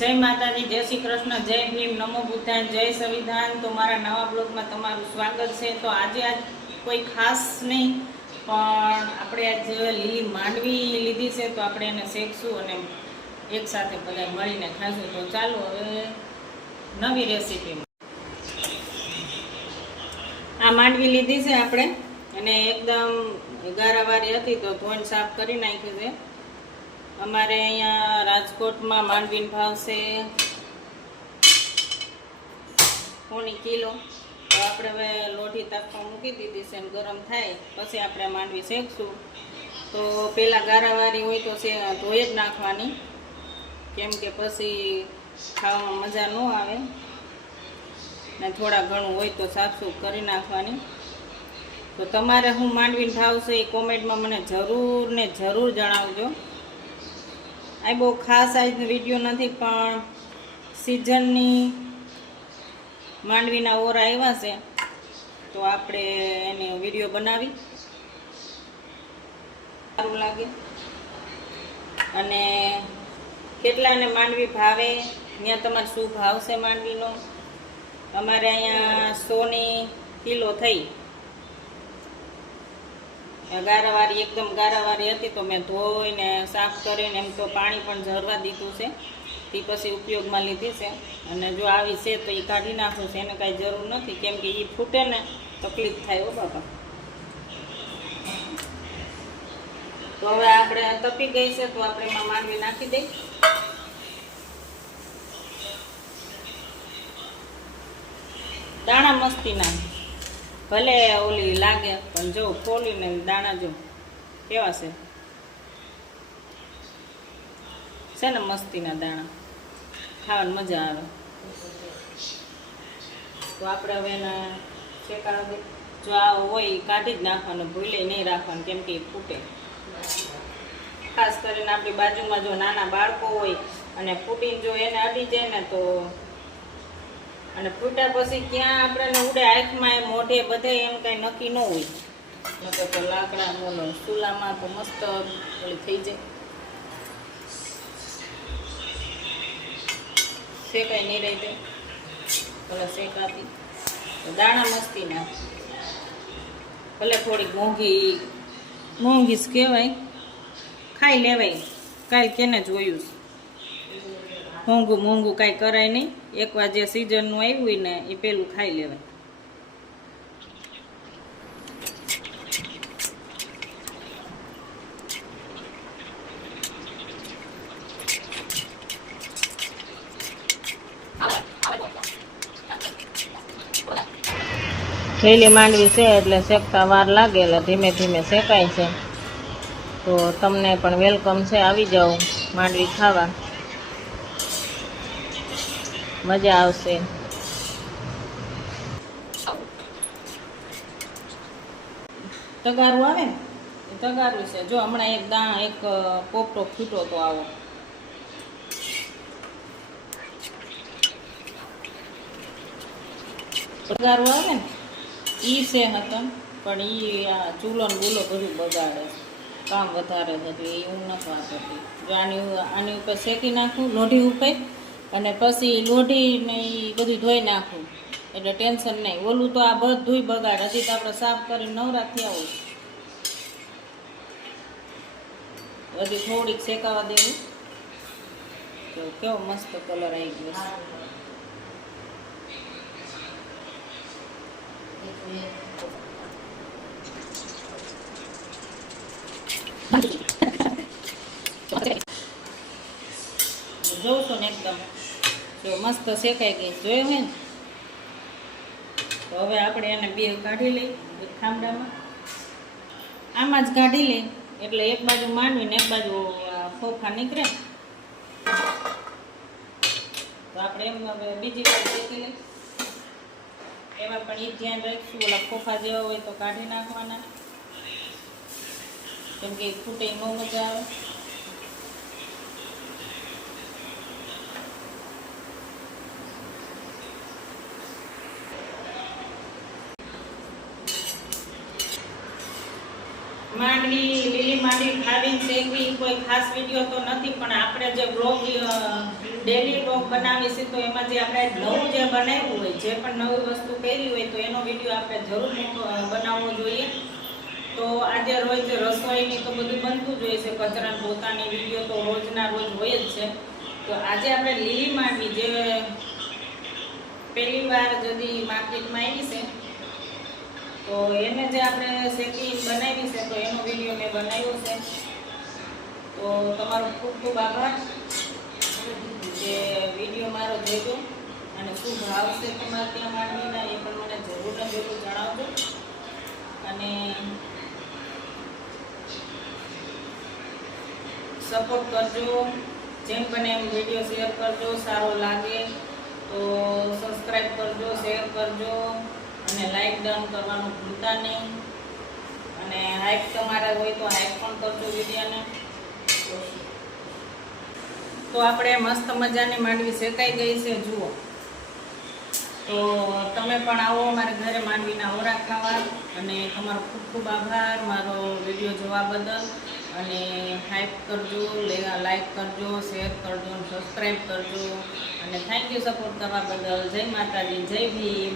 जय माताजी, जय श्री कृष्ण, जय भीम, नमो बुद्धाय, जय संविधान। तो मारा नवा ब्लॉग में तमारुं स्वागत है। तो आज कोई खास नहीं, पण आपणे आज લીલી માંડવી લીધી છે તો આપણે એને શેકશું અને એક સાથે બધા મળીને ખાશું। તો ચાલો હવે નવી રેસીપી। આ માંડવી લીધી છે આપણે અને એકદમ ગારાવાળી હતી તો ધોઈને સાફ કરી નાખી છે। અમારે અહીંયા રાજકોટમાં માંડવીનો ભાવ છે 1 કિલો। તો આપણે હવે લોઢી તાપવા મૂકી દીધી છે, ગરમ થાય પછી આપણે માંડવી શેકશું। તો પહેલાં ગારાવાળી હોય તો ધોઈ જ નાખવાની, કેમ કે પછી ખાવામાં મજા ન આવે ને થોડા ઘણું હોય તો સાફસૂફ કરી નાખવાની। તો તમારે હું માંડવીનો ભાવ છે એ કોમેન્ટમાં મને જરૂર ને જરૂર જણાવજો। આ બહુ ખાસ આજનો વિડીયો નથી, પણ સિઝનની માંડવીના ઓરા આવ્યા છે તો આપણે એને વિડીયો બનાવી સારું લાગે। અને કેટલાને માંડવી ભાવે, ત્યાં તમારે શું ભાવ છે માંડવીનો? અમારે અહીંયા 100 કિલો થઈ। ગારાવાળી એકદમ ગારાવાળી હતી તો મેં ધોઈને સાફ કરીને એમ તો પાણી પણ ઝરવા દીધું છે, તે પછી ઉપયોગમાં લીધી છે। અને જો આવી છે તો એ કાઢી નાખું છે, એને કાંઈ જરૂર નથી, કેમ કે એ ફૂટે ને તકલીફ થાય હો બાપા। તો હવે આપણે તપી ગઈ છે તો આપણે એમાં માંડવી નાખી દઈએ। દાણા મસ્તી ના ભલે ઓલી લાગે, પણ જો ખોલીને દાણા જો કેવા છે ને મસ્તીના દાણા, ખાવાની મજા આવે। તો આપણે હવે એને શેકાડી, જો આ હોય કાઢી જ નાખવાનું, ભૂલે નહીં રાખવાનું, કેમ કે એ ફૂટે। ખાસ કરીને આપણી બાજુમાં જો નાના બાળકો હોય અને ફૂટીને જો એને અડી જાય ને તો, અને ફૂટ્યા પછી ક્યાં આપણે ઉડે આંખમાં મોઢે બધે એમ કાંઈ નક્કી ન હોય, નકર તો લાકડા બોલો ચૂલામાં તો મસ્ત ઓલી થઈ જાય, શેકાઈ નહીં રહી જાય ભલે શેકાતી। તો દાણા મસ્તી ના ભલે થોડી મોંઘી જ કહેવાય, ખાઈ લેવાય, કાલ કેને જોયું મોંઘું કાંઈ કરાય નહીં, એકવાર જે સિઝનનું આવ્યું હોય ને એ પેલું ખાઈ લેવાય। લીલી માંડવી છે એટલે શેકતા વાર લાગે, એટલે ધીમે ધીમે શેકાય છે। તો તમને પણ વેલકમ છે, આવી જાઓ માંડવી ખાવા, મજા આવશે। તગારું આવે ને એ તગારું છે, જો હમણાં એક પોપટો ફૂટો તો આવો, તગારું આવે ને ઈ છે હતા, પણ ઈ આ ચૂલો ને બૂલો બધું બગાડે, કામ વધારે છે, એટલે એ હું નથી વાપરતી। જો આની ઉપર શેકી નાખું લોઢી ઉપર, અને પછી લોઢીને એ બધું ધોઈ નાખું, એટલે ટેન્શન નહીં। ઓલું તો આ બધું બગાડ, હજી તો આપણે સાફ કરીને નવરા થયા હોય, હજી થોડીક શેકાવા દેવું। તો કેવો મસ્ત કલર આવી ગયો છે। જોઉં છું ને એકદમ જો મસ્ત શેકાઈ ગઈ, જોયું હે ને? તો હવે આપણે એને બે કાઢી લઈ એક ખામડામાં, આમાં જ કાઢી લઈ, એટલે એક બાજુ માંડવી ને એક બાજુ ફોફા નીકળે। તો આપણે એમ હવે બીજી બાજુ શેકી લઈ, એમાં પણ એ ધ્યાન રાખશું, ઓલા ફોફા જેવા હોય તો કાઢી નાખવાના, કેમ કે ફૂટે ન મજા આવે। માંડવી લીલી માંડવી ખાવીને શેકવી કોઈ ખાસ વિડીયો તો નથી, પણ આપણે જે બ્લોગ ડેલી બ્લોગ બનાવી છે તો એમાં જે આપણે નવું જે બનાવ્યું હોય, જે પણ નવી વસ્તુ કરી હોય તો એનો વિડીયો આપણે જરૂર બનાવવો જોઈએ. તો આજે રોજ રસોઈની તો બધું બનતું જ હોય છે, કચરા પોતાની વિડીયો તો રોજના રોજ હોય જ છે. તો આજે આપણે લીલી માંડવી જે પહેલી વાર যদি માર્કેટમાં આવી છે તો એને જે આપણે શેકી બનાવી છે તો એનો વિડીયો મેં બનાવ્યો છે. તો તમારો ખૂબ ખૂબ આભાર કે વિડીયો મારો જોજો, અને શું ભાવ છે તમારે ત્યાં માંડવીના એ પણ મને જરૂર ને જરૂર જણાવજો. અને સપોર્ટ કરજો, જેમ બને એમ વિડીયો શેર કરજો, સારો લાગે તો સબસ્ક્રાઈબ કરજો, શેર કરજો અને લાઈક ડન કરવાનું ભૂલતા નહીં. અને હાઈપ તમારા હોય તો હાઈપ પણ કરજો વિડીયોને. તો આપણે મસ્ત મજાની માંડવી શેકાઈ ગઈ છે, જુઓ. તો તમે પણ આવો અમારા ઘરે માંડવીના ઓરા ખાવા. અને તમારો ખૂબ ખૂબ આભાર મારો વિડીયો જોવા બદલ. અને હાઈપ કરજો, લાઈક કરજો, શેર કરજો, સબસ્ક્રાઈબ કરજો. અને થેન્ક યુ સપોર્ટ કરવા બદલ. જય માતાજી, જય ભીમ.